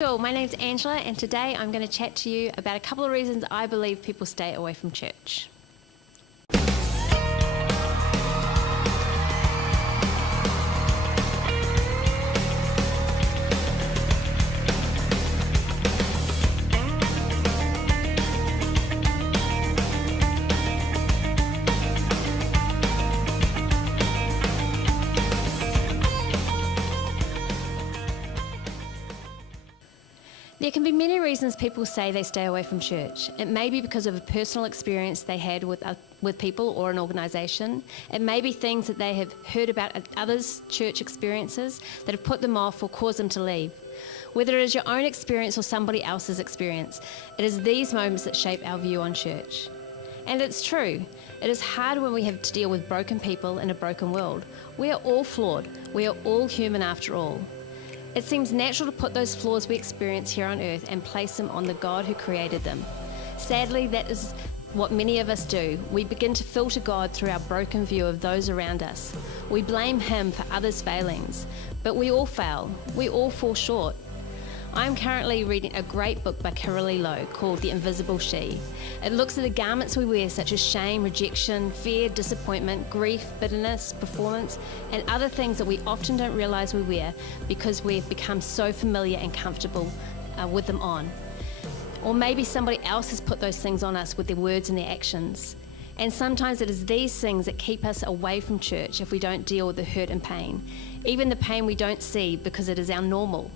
Cool, my name's Angela and today I'm going to chat to you about a couple of reasons I believe people stay away from church. There can be many reasons people say they stay away from church. It may be because of a personal experience they had with people or an organisation. It may be things that they have heard about others' church experiences that have put them off or caused them to leave. Whether it is your own experience or somebody else's experience, it is these moments that shape our view on church. And it's true. It is hard when we have to deal with broken people in a broken world. We are all flawed. We are all human after all. It seems natural to put those flaws we experience here on earth and place them on the God who created them. Sadly, that is what many of us do. We begin to filter God through our broken view of those around us. We blame Him for others' failings, but we all fail. We all fall short. I'm currently reading a great book by Carolyn Lowe called The Invisible She. It looks at the garments we wear such as shame, rejection, fear, disappointment, grief, bitterness, performance, and other things that we often don't realise we wear because we've become so familiar and comfortable with them on. Or maybe somebody else has put those things on us with their words and their actions. And sometimes it is these things that keep us away from church if we don't deal with the hurt and pain. Even the pain we don't see because it is our normal.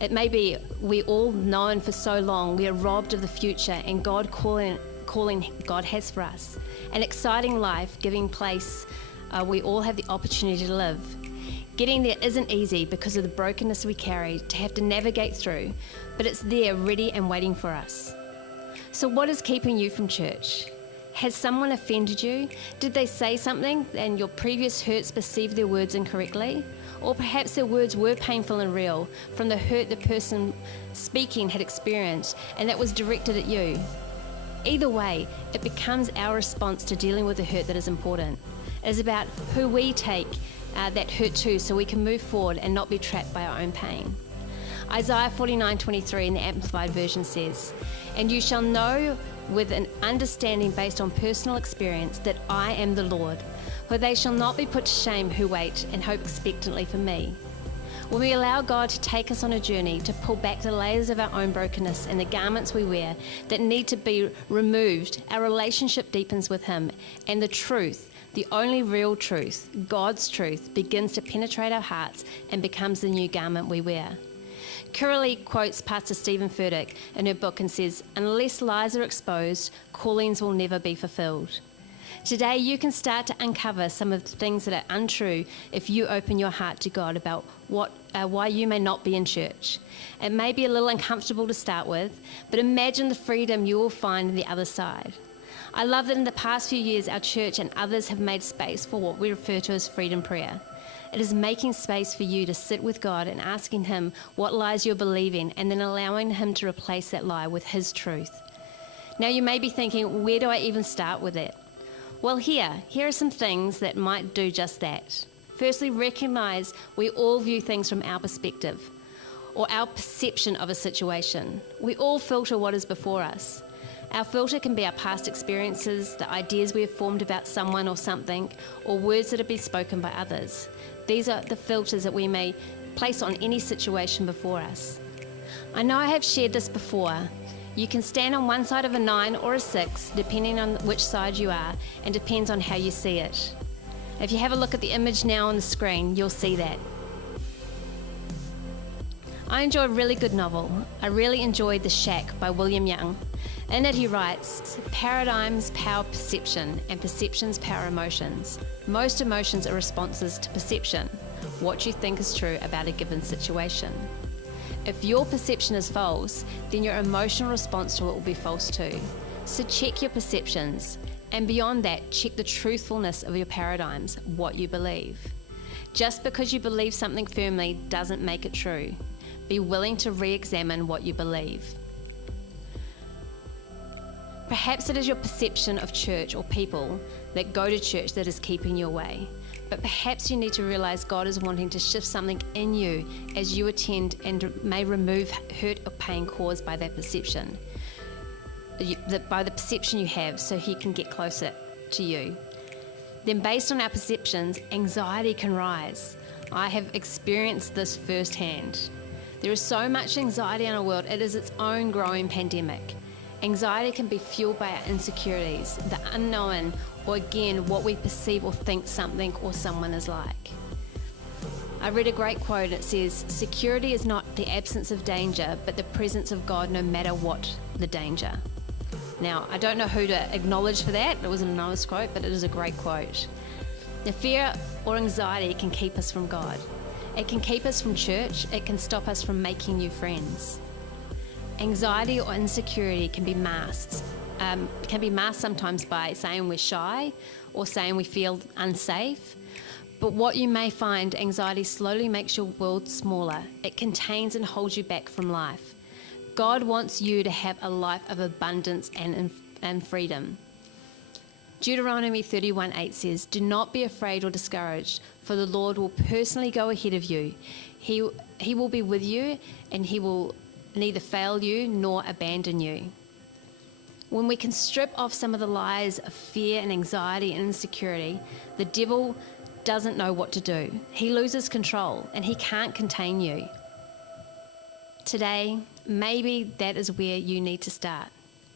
It may be we all known for so long we are robbed of the future and God calling God has for us. An exciting life giving place we all have the opportunity to live. Getting there isn't easy because of the brokenness we carry to have to navigate through, but it's there ready and waiting for us. So what is keeping you from church? Has someone offended you? Did they say something and your previous hurts perceived their words incorrectly? Or perhaps their words were painful and real from the hurt the person speaking had experienced and that was directed at you. Either way, it becomes our response to dealing with the hurt that is important. It is about who we take that hurt to so we can move forward and not be trapped by our own pain. Isaiah 49:23 in the Amplified Version says, "And you shall know with an understanding based on personal experience that I am the Lord, for they shall not be put to shame who wait and hope expectantly for me." When we allow God to take us on a journey to pull back the layers of our own brokenness and the garments we wear that need to be removed, our relationship deepens with Him, and the truth, the only real truth, God's truth, begins to penetrate our hearts and becomes the new garment we wear. Curly quotes Pastor Stephen Furtick in her book and says, "Unless lies are exposed, callings will never be fulfilled." Today you can start to uncover some of the things that are untrue if you open your heart to God about why you may not be in church. It may be a little uncomfortable to start with, but imagine the freedom you will find on the other side. I love that in the past few years our church and others have made space for what we refer to as freedom prayer. It is making space for you to sit with God and asking Him what lies you're believing and then allowing Him to replace that lie with His truth. Now you may be thinking, where do I even start with it? Well, here are some things that might do just that. Firstly, recognize we all view things from our perspective or our perception of a situation. We all filter what is before us. Our filter can be our past experiences, the ideas we have formed about someone or something, or words that have been spoken by others. These are the filters that we may place on any situation before us. I know I have shared this before. You can stand on one side of a 9 or a 6, depending on which side you are, and depends on how you see it. If you have a look at the image now on the screen, you'll see that. I enjoy a really good novel. I really enjoyed The Shack by William Young. In it he writes, "Paradigms power perception, and perceptions power emotions. Most emotions are responses to perception, what you think is true about a given situation. If your perception is false, then your emotional response to it will be false too. So check your perceptions, and beyond that, check the truthfulness of your paradigms, what you believe. Just because you believe something firmly doesn't make it true. Be willing to re-examine what you believe." Perhaps it is your perception of church or people that go to church that is keeping you away. but perhaps you need to realize God is wanting to shift something in you as you attend and may remove hurt or pain caused by that perception, by the perception you have, so He can get closer to you. Then based on our perceptions, anxiety can rise. I have experienced this firsthand. There is so much anxiety in our world, it is its own growing pandemic. Anxiety can be fueled by our insecurities, the unknown, or again, what we perceive or think something or someone is like. I read a great quote. It says, "Security is not the absence of danger, but the presence of God no matter what the danger." Now, I don't know who to acknowledge for that. It was an anonymous quote, but it is a great quote. The fear or anxiety can keep us from God. It can keep us from church. It can stop us from making new friends. Anxiety or insecurity can be masked. Sometimes by saying we're shy or saying we feel unsafe. But what you may find, anxiety slowly makes your world smaller. It contains and holds you back from life. God wants you to have a life of abundance and freedom. Deuteronomy 31:8 says, "Do not be afraid or discouraged, for the Lord will personally go ahead of you. He will be with you, and He will neither fail you nor abandon you." When we can strip off some of the lies of fear and anxiety and insecurity, the devil doesn't know what to do. He loses control and he can't contain you. Today, maybe that is where you need to start.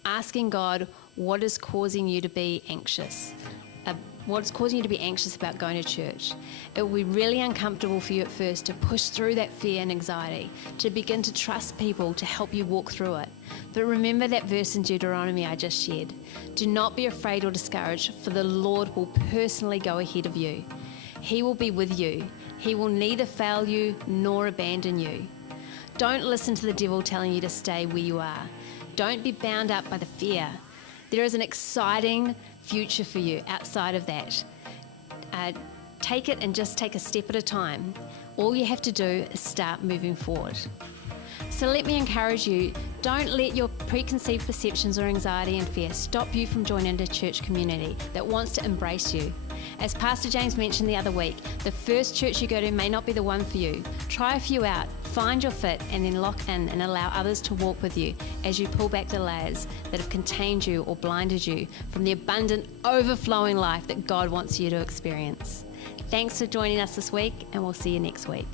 Asking God what is causing you to be anxious. What's causing you to be anxious about going to church. It will be really uncomfortable for you at first to push through that fear and anxiety, to begin to trust people to help you walk through it. But remember that verse in Deuteronomy I just shared. Do not be afraid or discouraged, for the Lord will personally go ahead of you. He will be with you. He will neither fail you nor abandon you. Don't listen to the devil telling you to stay where you are. Don't be bound up by the fear. There is an exciting future for you outside of that. Take it and just take a step at a time. All you have to do is start moving forward. So let me encourage you, don't let your preconceived perceptions or anxiety and fear stop you from joining a church community that wants to embrace you. As Pastor James mentioned the other week, the first church you go to may not be the one for you. Try a few out, find your fit, and then lock in and allow others to walk with you as you pull back the layers that have contained you or blinded you from the abundant, overflowing life that God wants you to experience. Thanks for joining us this week, and we'll see you next week.